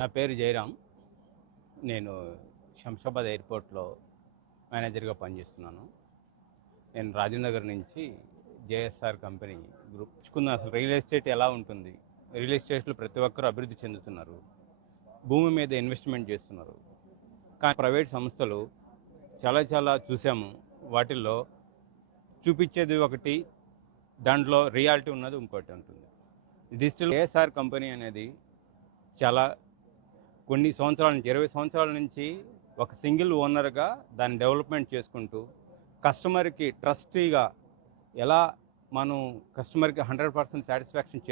నా పేరు జయరామ్. నేను శంషాబాద్ ఎయిర్పోర్ట్‌లో మేనేజర్‌గా పనిచేస్తున్నాను. నేను రాజేంద్రనగర్ నుంచి జేఎస్ఆర్ కంపెనీ గ్రూప్ తెచ్చుకున్న. అసలు రియల్ ఎస్టేట్ ఎలా ఉంటుంది? రియల్ ఎస్టేట్‌లో ప్రతి ఒక్కరు అభివృద్ధి చెందుతున్నారు. భూమి మీద ఇన్వెస్ట్‌మెంట్ చేస్తున్నారు. కానీ ప్రైవేట్ సంస్థలు చాలా చాలా చూసాము. వాటిల్లో చూపించేది ఒకటి, దాంట్లో రియాలిటీ ఉన్నది ఇంకోటి ఉంటుంది. డిజిటల్ జేఎస్ఆర్ కంపెనీ అనేది చాలా కొన్ని సంవత్సరాల నుంచి 20 సంవత్సరాల నుంచి ఒక సింగిల్ ఓనర్గా దాన్ని డెవలప్మెంట్ చేసుకుంటూ కస్టమర్కి ట్రస్టీగా ఎలా మనం కస్టమర్కి 100% సాటిస్ఫాక్షన్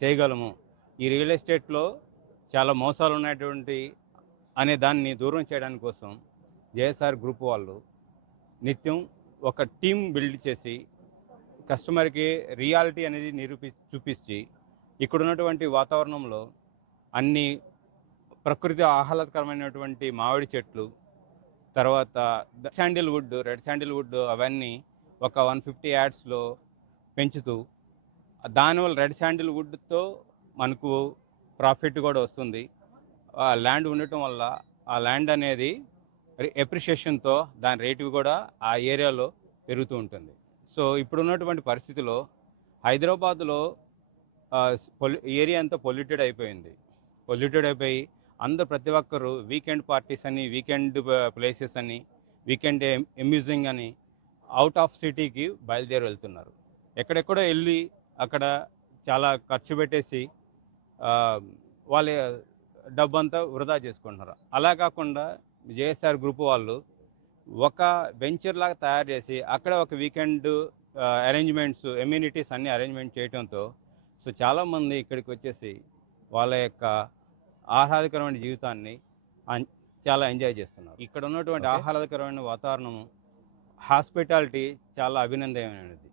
చేయగలము, ఈ రియల్ ఎస్టేట్లో చాలా మోసాలు ఉన్నటువంటి అనే దాన్ని దూరం చేయడానికి కోసం జేఎస్ఆర్ గ్రూప్ వాళ్ళు నిత్యం ఒక టీం బిల్డ్ చేసి కస్టమర్కి రియాలిటీ అనేది చూపించి ఇక్కడ ఉన్నటువంటి వాతావరణంలో అన్ని ప్రకృతి ఆహ్లాదకరమైనటువంటి మామిడి చెట్లు, తర్వాత రెడ్ శాండిల్వుడ్ అవన్నీ ఒక 150 యార్డ్స్లో పెంచుతూ, దానివల్ల రెడ్ శాండిల్వుడ్తో మనకు ప్రాఫిట్ కూడా వస్తుంది. ల్యాండ్ ఉండటం వల్ల ఆ ల్యాండ్ అనేది ఎప్రిషియేషన్తో దాని రేటు కూడా ఆ ఏరియాలో పెరుగుతూ ఉంటుంది. సో ఇప్పుడున్నటువంటి పరిస్థితిలో హైదరాబాద్లో ఏరియా అంతా పొల్యూటెడ్ అయిపోయి అందరూ ప్రతి ఒక్కరు వీకెండ్ పార్టీస్ అని, వీకెండ్ ప్లేసెస్ అని, వీకెండ్ అమ్యూజింగ్ అని అవుట్ ఆఫ్ సిటీకి బయలుదేరి వెళ్తున్నారు. ఎక్కడెక్కడో వెళ్ళి అక్కడ చాలా ఖర్చు పెట్టేసి వాళ్ళ డబ్బంతా వృధా చేసుకుంటున్నారు. అలా కాకుండా జేఎస్ఆర్ గ్రూప్ వాళ్ళు ఒక వెంచర్ లాగా తయారు చేసి అక్కడ ఒక వీకెండ్ అరేంజ్మెంట్స్, ఎమ్యూనిటీస్ అన్నీ అరేంజ్మెంట్ చేయడంతో సో చాలామంది ఇక్కడికి వచ్చేసి వాళ్ళ యొక్క ఆహ్లాదకరమైన జీవితాన్ని చాలా ఎంజాయ్ చేస్తున్నారు. ఇక్కడ ఉన్నటువంటి ఆహ్లాదకరమైన వాతావరణము, హాస్పిటాలిటీ చాలా అభినందనమైనది.